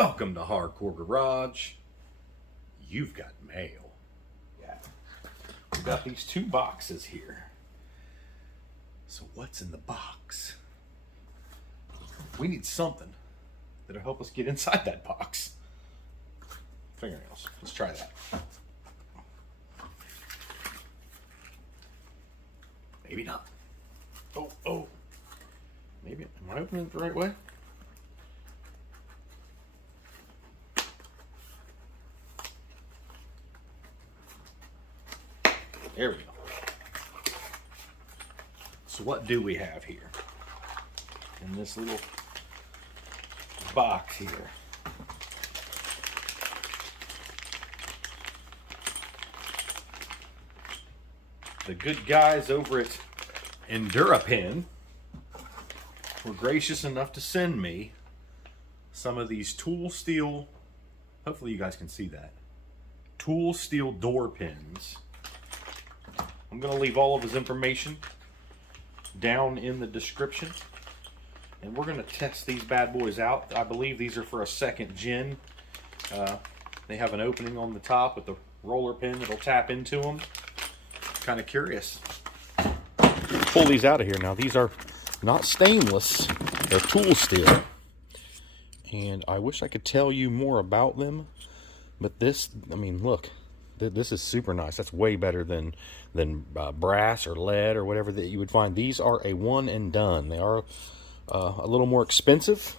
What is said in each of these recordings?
Welcome to Hardcore Garage. You've got mail. Yeah. We've got these two boxes here. So what's in the box? We need something that'll help us get inside that box. Fingernails. Let's try that. Maybe not. Oh. Maybe. Am I opening it the right way? There we go. So what do we have here in this little box here? The good guys over at Endurapin were gracious enough to send me some of these tool steel, hopefully you guys can see that, tool steel door pins. I'm going to leave all of his information down in the description. And we're going to test these bad boys out. I believe these are for a second gen. They have an opening on the top with the roller pin that'll tap into them. Kind of curious. Pull these out of here now. These are not stainless. They're tool steel. And I wish I could tell you more about them. But this, I mean, look. This is super nice. That's way better than brass or lead or whatever that you would find. These are a one and done. They are a little more expensive,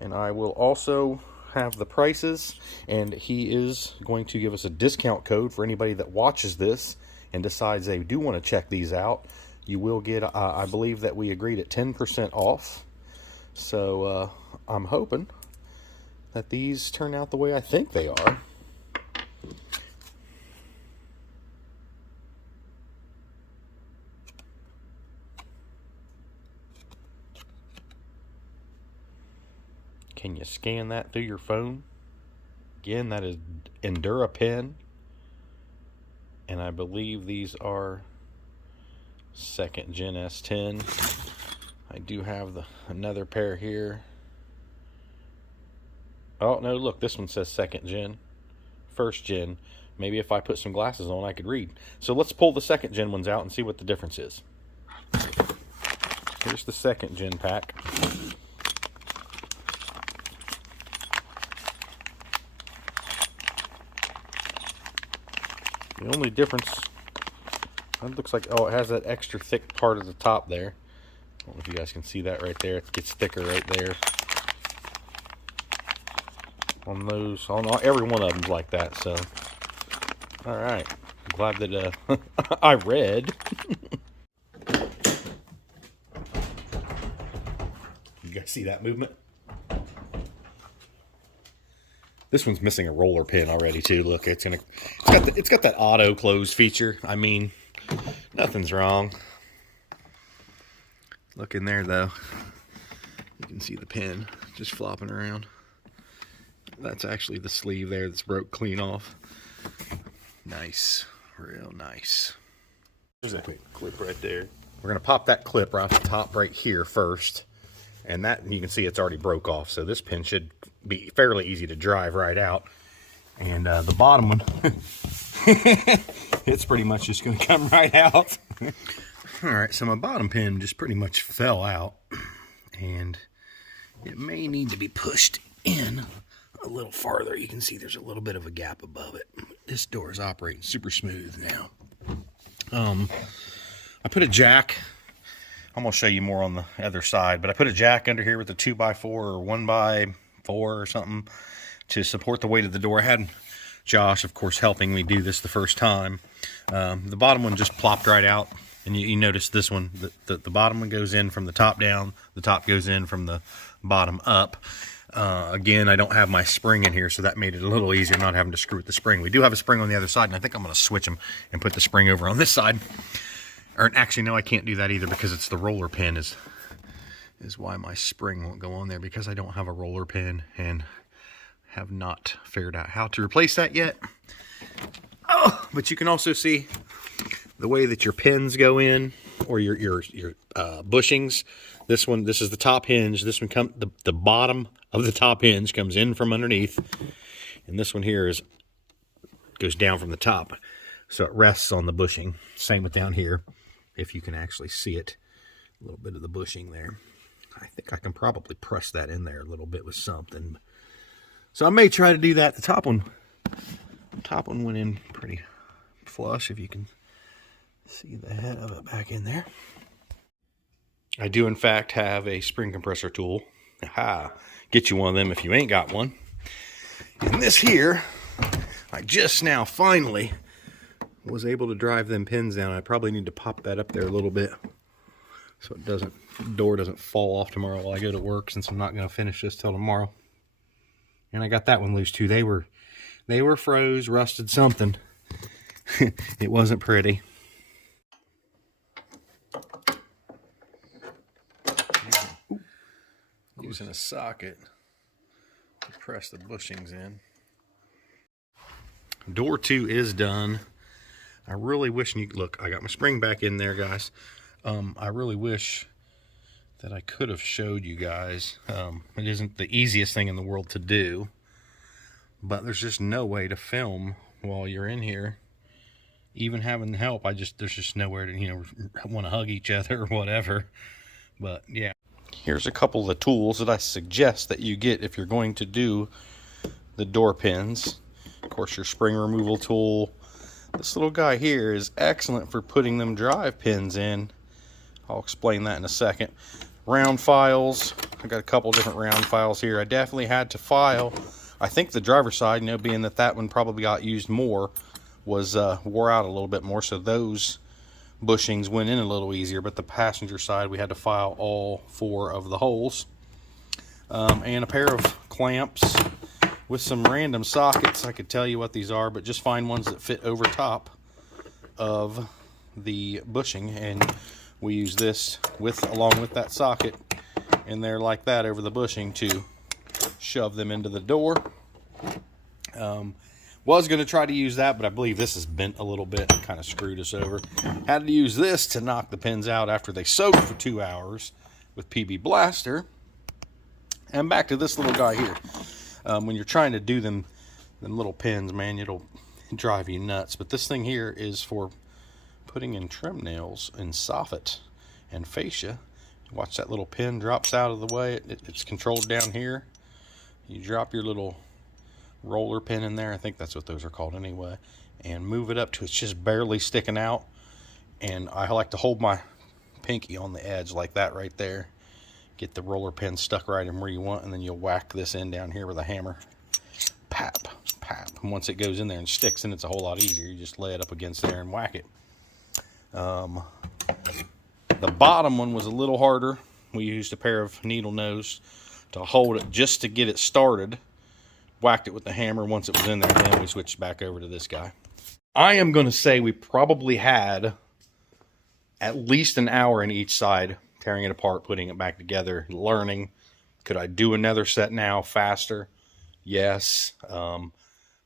and I will also have the prices, and he is going to give us a discount code for anybody that watches this and decides they do want to check these out. You will get, I believe that we agreed at 10% off. So I'm hoping that these turn out the way I think they are. Can you scan that through your phone? Again, that is Endurapin. And I believe these are second gen S10. I do have another pair here. Oh, no, look, this one says second gen. First gen. Maybe if I put some glasses on, I could read. So let's pull the second gen ones out and see what the difference is. Here's the second gen pack. The only difference, it looks like, oh, it has that extra thick part of the top there. I don't know if you guys can see that right there. It gets thicker right there. On those, on every one of them's like that, so. All right. I'm glad that I read. You guys see that movement? This one's missing a roller pin already too. Look, it's got that auto close feature. I mean, nothing's wrong. Look in there though. You can see the pin just flopping around. That's actually the sleeve there that's broke clean off. Nice, real nice. There's a quick clip right there. We're gonna pop that clip right off the top right here first. And that, you can see it's already broke off. So this pin should be fairly easy to drive right out. And the bottom one, it's pretty much just going to come right out. All right, so my bottom pin just pretty much fell out. And it may need to be pushed in a little farther. You can see there's a little bit of a gap above it. This door is operating super smooth now. I put a jack. I'm going to show you more on the other side, but I put a jack under here with a 2x4 or 1x4 or something to support the weight of the door. I had Josh, of course, helping me do this the first time. The bottom one just plopped right out, and you notice this one, the bottom one goes in from the top down, the top goes in from the bottom up. Again, I don't have my spring in here, so that made it a little easier not having to screw with the spring. We do have a spring on the other side, and I think I'm going to switch them and put the spring over on this side. Or actually, no, I can't do that either because it's the roller pin is why my spring won't go on there, because I don't have a roller pin and have not figured out how to replace that yet. Oh, but you can also see the way that your pins go in, or your bushings. This is the top hinge. This one the bottom of the top hinge comes in from underneath, and this one here goes down from the top, so it rests on the bushing. Same with down here, if you can actually see it, a little bit of the bushing there. I think I can probably press that in there a little bit with something. So I may try to do that. The top one went in pretty flush, if you can see the head of it back in there. I do in fact have a spring compressor tool. Aha! Get you one of them if you ain't got one. And this here, I just now finally was able to drive them pins down. I probably need to pop that up there a little bit so it the door doesn't fall off tomorrow while I go to work, since I'm not going to finish this till tomorrow. And I got that one loose too. They were froze, rusted something. It wasn't pretty. Using a socket to press the bushings in. Door 2 is done. I really wish look, I got my spring back in there, guys. I really wish that I could have showed you guys. It isn't the easiest thing in the world to do, but there's just no way to film while you're in here. Even having help, there's just nowhere to, want to hug each other or whatever. But yeah. Here's a couple of the tools that I suggest that you get if you're going to do the door pins. Of course, your spring removal tool. This little guy here is excellent for putting them drive pins in. I'll explain that in a second. Round files. I got a couple different round files here. I definitely had to file. I think the driver's side, being that one probably got used more, was wore out a little bit more, so those bushings went in a little easier. But the passenger side, we had to file all 4 of the holes, and a pair of clamps with some random sockets. I could tell you what these are, but just find ones that fit over top of the bushing, and we use this along with that socket in there like that over the bushing to shove them into the door. Was going to try to use that, but I believe this is bent a little bit and kind of screwed us over. Had to use this to knock the pins out after they soaked for 2 hours with PB Blaster. And back to this little guy here. When you're trying to do them little pins, man, it'll drive you nuts. But this thing here is for putting in trim nails and soffit and fascia. Watch that little pin drops out of the way. It's controlled down here. You drop your little roller pin in there, I think that's what those are called anyway, and move it up to it's just barely sticking out. And I like to hold my pinky on the edge like that right there, get the roller pin stuck right in where you want, and then you'll whack this in down here with a hammer. Pap, pap. And once it goes in there and sticks, and it's a whole lot easier. You just lay it up against there and whack it. The bottom one was a little harder. We used a pair of needle nose to hold it just to get it started. Whacked it with the hammer once it was in there, and then we switched back over to this guy. I am going to say we probably had at least an hour in each side, tearing it apart, putting it back together, learning. Could I do another set now faster? Yes.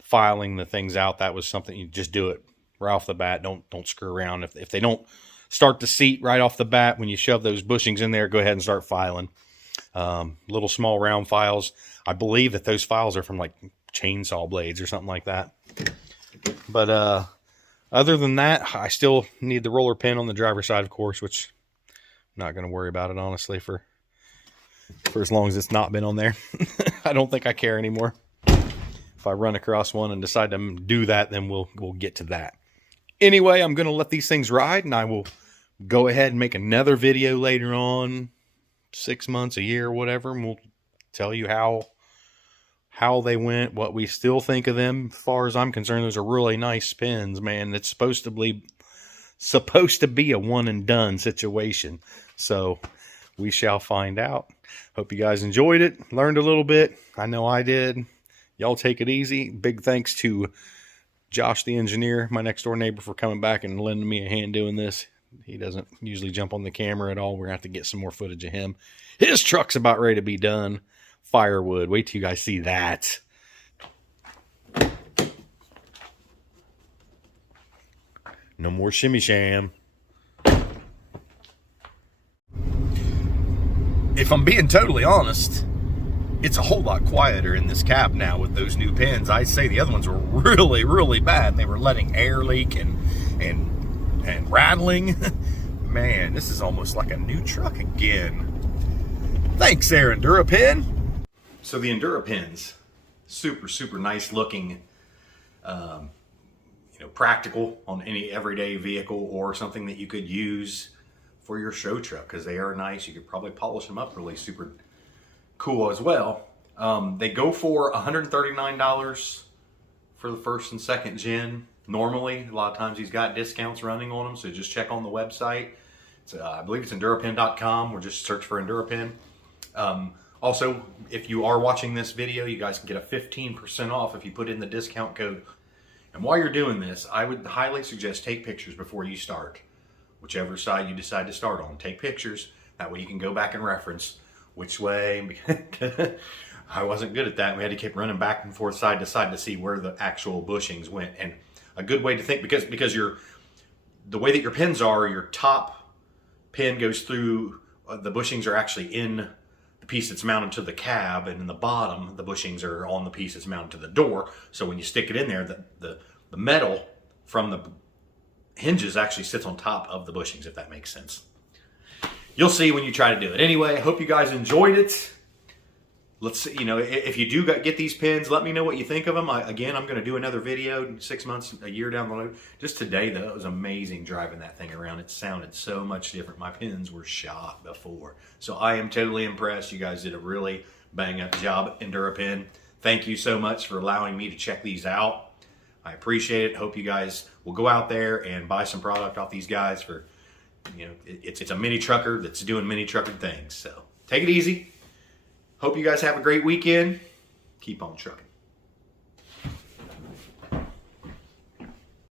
Filing the things out, that was something you just do it right off the bat. Don't screw around. If they don't start to seat right off the bat when you shove those bushings in there, go ahead and start filing. Little small round files. I believe that those files are from like chainsaw blades or something like that. But other than that, I still need the roller pin on the driver's side, of course, which I'm not going to worry about it, honestly, for as long as it's not been on there. I don't think I care anymore. If I run across one and decide to do that, then we'll get to that. Anyway, I'm going to let these things ride, and I will go ahead and make another video later on, 6 months, a year, whatever, and we'll tell you how they went, what we still think of them. As far as I'm concerned, those are really nice pins, man. It's supposed to be a one and done situation. So we shall find out. Hope you guys enjoyed it, learned a little bit. I know I did. Y'all take it easy. Big thanks to Josh, the engineer, my next door neighbor, for coming back and lending me a hand doing this. He doesn't usually jump on the camera at all. We're going to have to get some more footage of him. His truck's about ready to be done. Firewood. Wait till you guys see that. No more shimmy sham. if I'm being totally honest, it's a whole lot quieter in this cab now with those new pins. I'd say the other ones were really, really bad. They were letting air leak and rattling. Man, this is almost like a new truck again. Thanks there, Endurapin. So the Endurapins, super, super nice looking, practical on any everyday vehicle or something that you could use for your show truck, because they are nice. You could probably polish them up really super cool as well. They go for $139 for the first and second gen. Normally, a lot of times he's got discounts running on them, so just check on the website. I believe it's Endurapin.com, or just search for Endurapin. Also, if you are watching this video, you guys can get a 15% off if you put in the discount code. And while you're doing this, I would highly suggest take pictures before you start. Whichever side you decide to start on, take pictures. That way you can go back and reference which way. I wasn't good at that. We had to keep running back and forth side to side to see where the actual bushings went. And a good way to think, because the way that your pins are, your top pin goes through, the bushings are actually in the piece that's mounted to the cab, and in the bottom, the bushings are on the piece that's mounted to the door. So when you stick it in there, the metal from the hinges actually sits on top of the bushings, if that makes sense. You'll see when you try to do it. Anyway, I hope you guys enjoyed it. Let's see, if you do get these pins, let me know what you think of them. Again, I'm going to do another video 6 months, a year down the road. Just today, though, it was amazing driving that thing around. It sounded so much different. My pins were shot before. So I am totally impressed. You guys did a really bang-up job, Endurapin. Thank you so much for allowing me to check these out. I appreciate it. Hope you guys will go out there and buy some product off these guys. For, it's a mini trucker that's doing mini trucker things. So take it easy. Hope you guys have a great weekend. Keep on trucking.